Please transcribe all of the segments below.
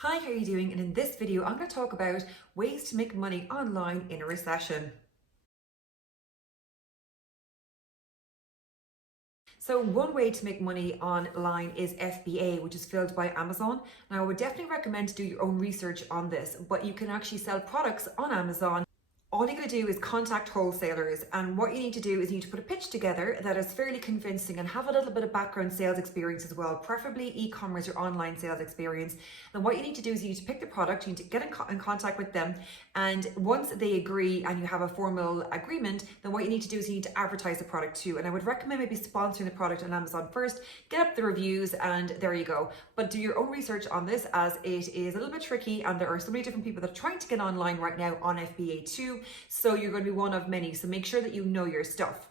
Hi, how are you doing? And in this video, I'm going to talk about ways to make money online in a recession. So one way to make money online is FBA, which is filled by Amazon. Now, I would definitely recommend to do your own research on this, but you can actually sell products on Amazon. All you're going to do is contact wholesalers, and what you need to do is you need to put a pitch together that is fairly convincing and have a little bit of background sales experience as well, preferably e-commerce or online sales experience. And what you need to do is you need to pick the product, you need to get in contact with them, and once they agree and you have a formal agreement, then what you need to do is you need to advertise the product too. And I would recommend maybe sponsoring the product on Amazon first, get up the reviews, and there you go. But do your own research on this, as it is a little bit tricky and there are so many different people that are trying to get online right now on FBA too. So you're going to be one of many. So make sure that you know your stuff.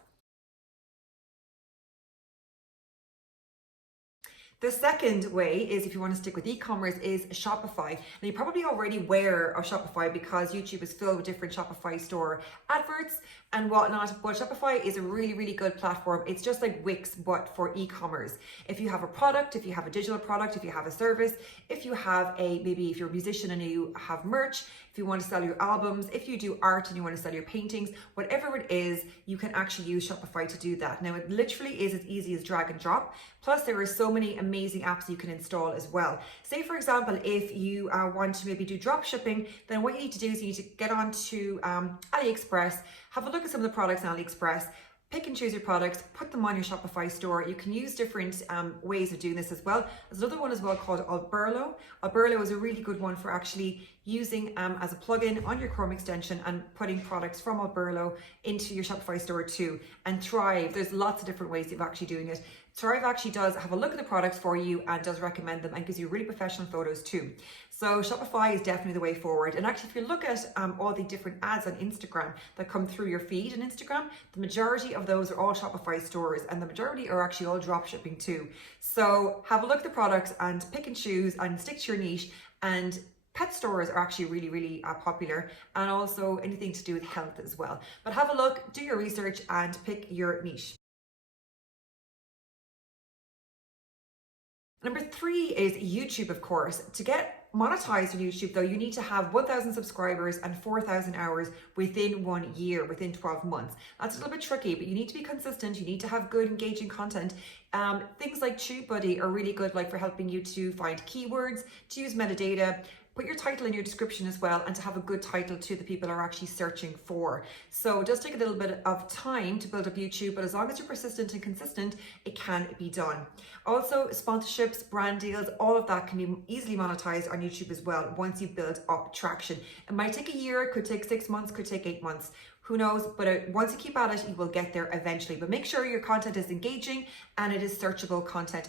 The second way is, if you want to stick with e-commerce, is Shopify. And you're probably already aware of Shopify because YouTube is filled with different Shopify store adverts and whatnot. But Shopify is a really, really good platform. It's just like Wix, but for e-commerce. If you have a product, if you have a digital product, if you have a service, if you have maybe if you're a musician and you have merch, if you want to sell your albums, if you do art and you want to sell your paintings, whatever it is, you can actually use Shopify to do that. Now, it literally is as easy as drag and drop. Plus, there are so many amazing apps you can install as well. Say, for example, if you want to maybe do drop shipping, then what you need to do is you need to get onto AliExpress, have a look at some of the products on AliExpress, pick and choose your products, put them on your Shopify store. You can use different ways of doing this as well. There's another one as well called Alberlo. Alberlo is a really good one for actually using as a plugin on your Chrome extension and putting products from Alberlo into your Shopify store too. And Thrive, there's lots of different ways of actually doing it. Thrive actually does have a look at the products for you and does recommend them and gives you really professional photos too. So Shopify is definitely the way forward. And actually, if you look at all the different ads on Instagram that come through your feed on Instagram, the majority of those are all Shopify stores, and the majority are actually all drop shipping too. So have a look at the products and pick and choose and stick to your niche. And pet stores are actually really, really popular, and also anything to do with health as well. But have a look, do your research, and pick your niche. Number 3 is YouTube, of course. To get monetized on YouTube, though, you need to have 1,000 subscribers and 4,000 hours within 1 year, within 12 months. That's a little bit tricky, but you need to be consistent. You need to have good, engaging content. Things like TubeBuddy are really good, like for helping you to find keywords, to use metadata, put your title in your description as well, and to have a good title to the people are actually searching for. So it does take a little bit of time to build up YouTube, but as long as you're persistent and consistent, it can be done. Also, sponsorships, brand deals, all of that can be easily monetized on YouTube as well once you build up traction. It might take a year, it could take 6 months, could take 8 months. Who knows? But once you keep at it, you will get there eventually. But make sure your content is engaging and it is searchable content.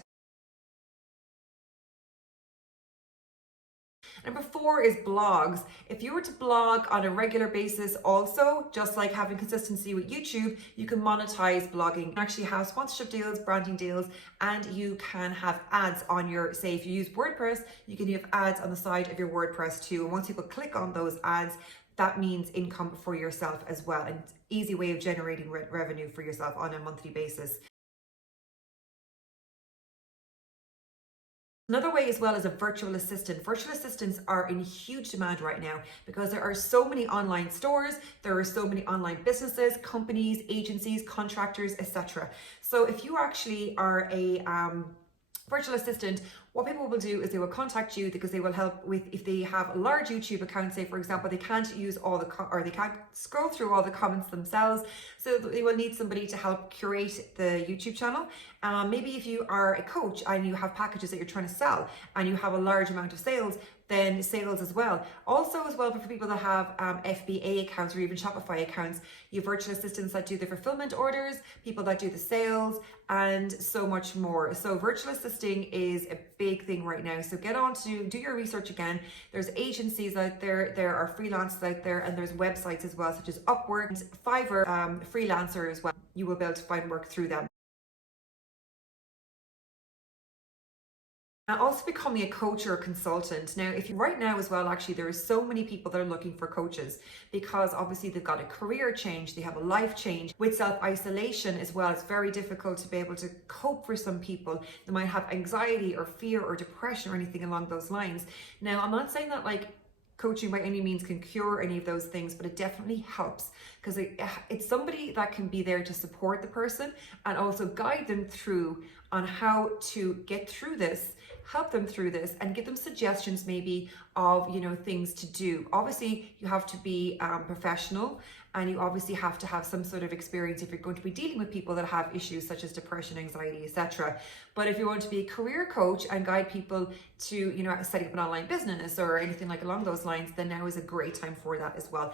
Number 4 is blogs. If you were to blog on a regular basis also, just like having consistency with YouTube, you can monetize blogging. You can actually have sponsorship deals, branding deals, and you can have ads on your, say if you use WordPress, you can have ads on the side of your WordPress too. And once people click on those ads, that means income for yourself as well. And it's an easy way of generating revenue for yourself on a monthly basis. Another way as well is a virtual assistant. Virtual assistants are in huge demand right now because there are so many online stores, there are so many online businesses, companies, agencies, contractors, etc. So if you actually are a virtual assistant, what people will do is they will contact you because they will help with, if they have a large YouTube account, say for example, they can't use all the, or they can't scroll through all the comments themselves. So they will need somebody to help curate the YouTube channel. Maybe if you are a coach and you have packages that you're trying to sell and you have a large amount of sales, then sales as well. Also as well, for people that have FBA accounts or even Shopify accounts, you have virtual assistants that do the fulfillment orders, people that do the sales, and so much more. So virtual assisting is a big thing right now. So get on to do your research again. There's agencies out there, there are freelancers out there, and there's websites as well, such as Upwork, Fiverr, Freelancer as well. You will be able to find work through them. And also becoming a coach or a consultant. Now, if you right now as well, actually, there are so many people that are looking for coaches because obviously they've got a career change, they have a life change. With self-isolation as well, it's very difficult to be able to cope for some people. They might have anxiety or fear or depression or anything along those lines. Now, I'm not saying that like coaching by any means can cure any of those things, but it definitely helps because it's somebody that can be there to support the person and also guide them through on how to get through this, help them through this, and give them suggestions maybe of, you know, things to do. Obviously you have to be professional, and you obviously have to have some sort of experience if you're going to be dealing with people that have issues such as depression, anxiety, etc. But if you want to be a career coach and guide people to, you know, setting up an online business or anything like along those lines, then now is a great time for that as well.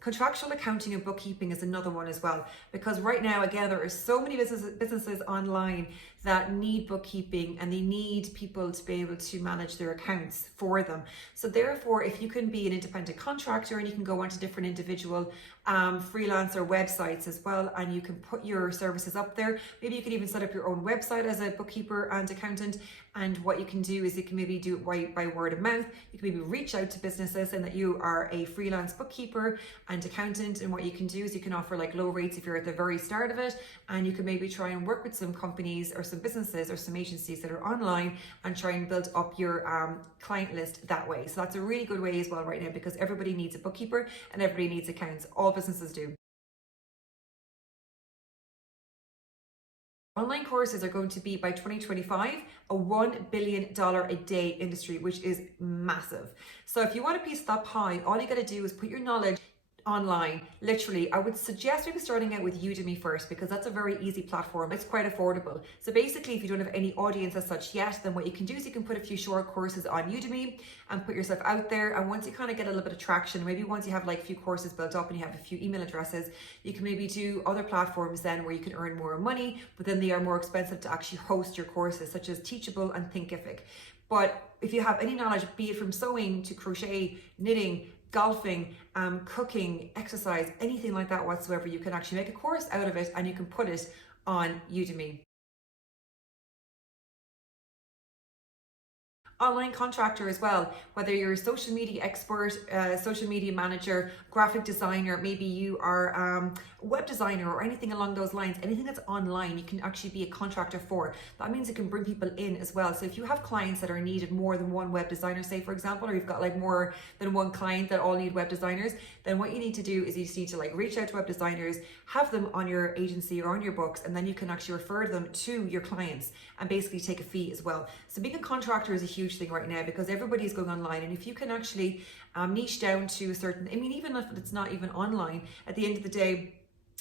Contractual accounting and bookkeeping is another one as well, because right now, again, there are so many businesses online that need bookkeeping and they need people to be able to manage their accounts for them. So therefore, if you can be an independent contractor and you can go onto different individual freelancer websites as well, and you can put your services up there. Maybe you can even set up your own website as a bookkeeper and accountant. And what you can do is you can maybe do it by word of mouth. You can maybe reach out to businesses and that you are a freelance bookkeeper and accountant. And what you can do is you can offer like low rates if you're at the very start of it. And you can maybe try and work with some companies or some businesses or some agencies that are online and try and build up your client list that way. So that's a really good way as well right now, because everybody needs a bookkeeper and everybody needs accounts. All businesses do. Online courses are going to be by 2025 a $1 billion a day industry, which is massive. So if you want a piece of that pie, all you got to do is put your knowledge online. Literally, I would suggest maybe starting out with Udemy first, because that's a very easy platform. It's quite affordable. So basically, if you don't have any audience as such yet, then what you can do is you can put a few short courses on Udemy and put yourself out there. And once you kind of get a little bit of traction, maybe once you have like a few courses built up and you have a few email addresses, you can maybe do other platforms then where you can earn more money, but then they are more expensive to actually host your courses, such as Teachable and Thinkific. But if you have any knowledge, be it from sewing to crochet, knitting, golfing, cooking, exercise, anything like that whatsoever, you can actually make a course out of it and you can put it on Udemy. Online contractor as well, whether you're a social media expert, social media manager, graphic designer, maybe you are a web designer or anything along those lines, anything that's online, you can actually be a contractor for. That means you can bring people in as well. So if you have clients that are needed more than one web designer, say for example, or you've got like more than one client that all need web designers, then what you need to do is you just need to like reach out to web designers, have them on your agency or on your books, and then you can actually refer them to your clients and basically take a fee as well. So being a contractor is a huge thing right now because everybody's going online, and if you can actually niche down to a certain, I mean, even if it's not even online, at the end of the day,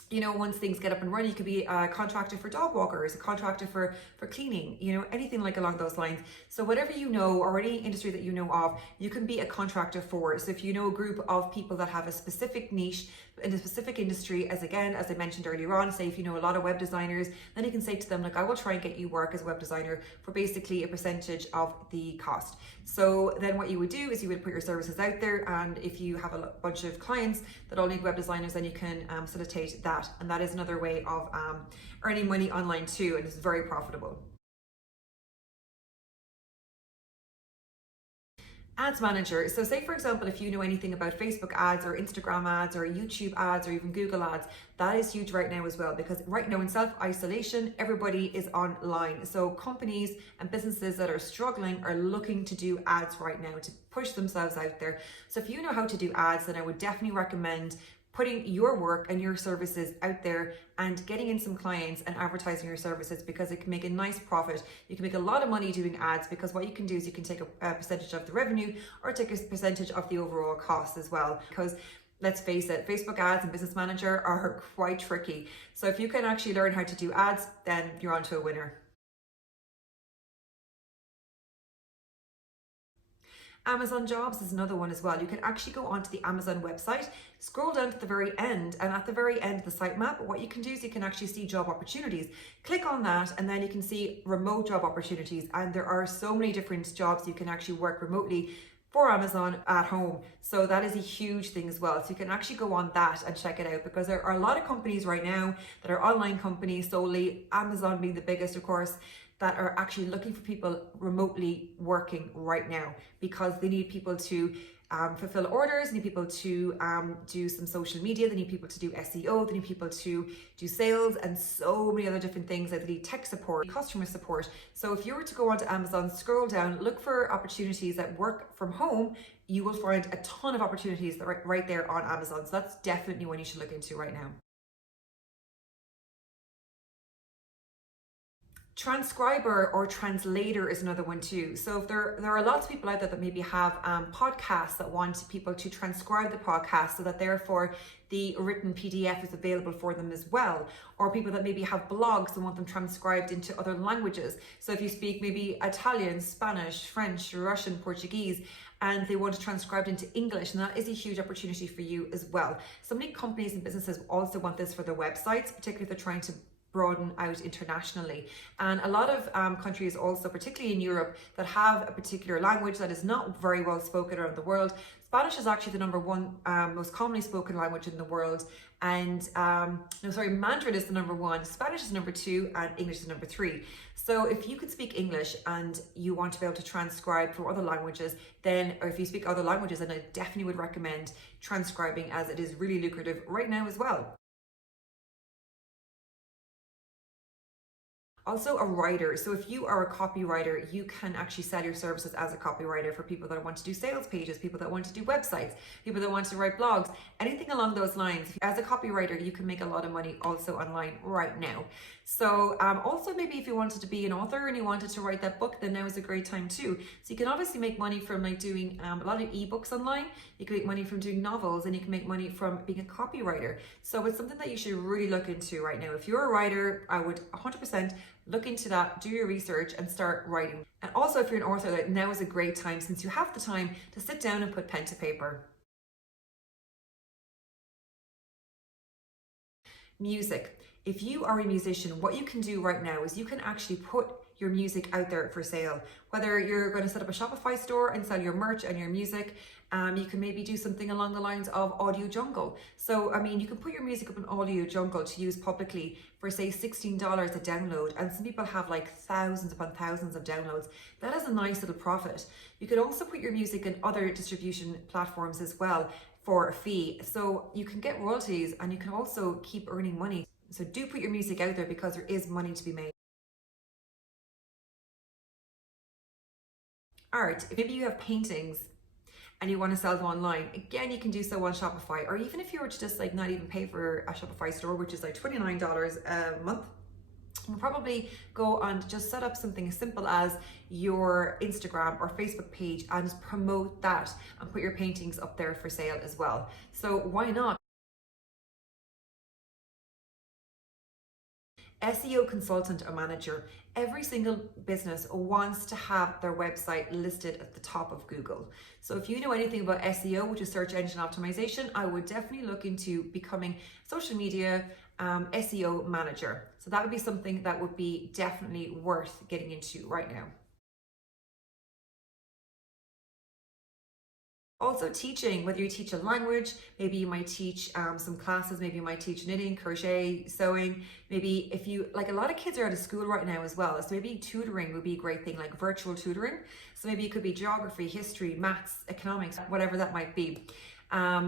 you know, once things get up and running, you could be a contractor for dog walkers, a contractor for cleaning, you know, anything like along those lines. So whatever you know, or any industry that you know of, you can be a contractor for. So if you know a group of people that have a specific niche in a specific industry, as I mentioned earlier on, say if you know a lot of web designers, then you can say to them, like, I will try and get you work as a web designer for basically a percentage of the cost. So then what you would do is you would put your services out there, and if you have a bunch of clients that all need web designers, then you can facilitate that. And that is another way of earning money online too, and it's very profitable. Ads manager. So say for example, if you know anything about Facebook ads or Instagram ads or YouTube ads or even Google ads, that is huge right now as well, because right now in self-isolation, everybody is online. So companies and businesses that are struggling are looking to do ads right now to push themselves out there. So if you know how to do ads, then I would definitely recommend putting your work and your services out there and getting in some clients and advertising your services, because it can make a nice profit. You can make a lot of money doing ads, because what you can do is you can take a percentage of the revenue or take a percentage of the overall cost as well. Because let's face it, Facebook ads and Business Manager are quite tricky. So if you can actually learn how to do ads, then you're on to a winner. Amazon Jobs is another one as well. You can actually go onto the Amazon website, scroll down to the very end, and at the very end of the sitemap, what you can do is you can actually see job opportunities. Click on that, and then you can see remote job opportunities. And there are so many different jobs you can actually work remotely for Amazon at home. So that is a huge thing as well. So you can actually go on that and check it out, because there are a lot of companies right now that are online companies solely, Amazon being the biggest, of course, that are actually looking for people remotely working right now, because they need people to fulfill orders, they need people to do some social media, they need people to do SEO, they need people to do sales, and so many other different things, like they need tech support, customer support. So if you were to go onto Amazon, scroll down, look for opportunities that work from home, you will find a ton of opportunities that right there on Amazon. So that's definitely one you should look into right now. Transcriber or translator is another one too. So if there are lots of people out there that maybe have podcasts that want people to transcribe the podcast so that therefore the written PDF is available for them as well, or people that maybe have blogs and want them transcribed into other languages. So if you speak maybe Italian, Spanish, French, Russian, Portuguese, and they want it transcribed into English, and that is a huge opportunity for you as well. So many companies and businesses also want this for their websites, particularly if they're trying to broaden out internationally. And a lot of countries also, particularly in Europe, that have a particular language that is not very well spoken around the world. Spanish is actually the number one most commonly spoken language in the world. And Mandarin is the number one, Spanish is number two, and English is number three. So if you could speak English and you want to be able to transcribe from other languages, then, or if you speak other languages, then I definitely would recommend transcribing, as it is really lucrative right now as well. Also a writer. So if you are a copywriter, you can actually sell your services as a copywriter for people that want to do sales pages, people that want to do websites, people that want to write blogs, anything along those lines. As a copywriter, you can make a lot of money also online right now. So also maybe if you wanted to be an author and you wanted to write that book, then now is a great time too. So you can obviously make money from like doing a lot of ebooks online. You can make money from doing novels, and you can make money from being a copywriter. So it's something that you should really look into right now. If you're a writer, I would 100% look into that, do your research and start writing. And also if you're an author, that now is a great time, since you have the time to sit down and put pen to paper. Music. If you are a musician, what you can do right now is you can actually put your music out there for sale. Whether you're going to set up a Shopify store and sell your merch and your music, you can maybe do something along the lines of Audio Jungle. So, I mean, you can put your music up in Audio Jungle to use publicly for say $16 a download. And some people have like thousands upon thousands of downloads. That is a nice little profit. You could also put your music in other distribution platforms as well for a fee. So you can get royalties and you can also keep earning money. So do put your music out there, because there is money to be made. Art. Maybe you have paintings and you want to sell them online, again, you can do so on Shopify. Or even if you were to just like not even pay for a Shopify store, which is like $29 a month, you'll probably go and just set up something as simple as your Instagram or Facebook page and just promote that and put your paintings up there for sale as well. So why not? SEO consultant or manager. Every single business wants to have their website listed at the top of Google. So if you know anything about SEO, which is search engine optimization, I would definitely look into becoming social media SEO manager. So that would be something that would be definitely worth getting into right now. Also teaching, whether you teach a language, maybe you might teach some classes, maybe you might teach knitting, crochet, sewing. Maybe if you, like a lot of kids are out of school right now as well, so maybe tutoring would be a great thing, like virtual tutoring. So maybe it could be geography, history, maths, economics, whatever that might be.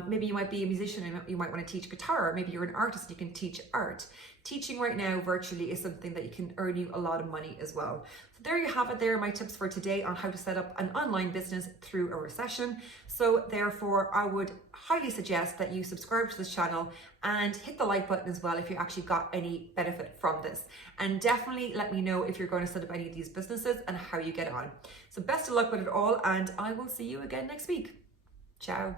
Maybe you might be a musician and you might want to teach guitar. Maybe you're an artist and you can teach art. Teaching right now virtually is something that you can earn you a lot of money as well. So there you have it. There are my tips for today on how to set up an online business through a recession. So therefore, I would highly suggest that you subscribe to this channel and hit the like button as well if you actually got any benefit from this. And definitely let me know if you're going to set up any of these businesses and how you get on. So best of luck with it all, and I will see you again next week. Ciao.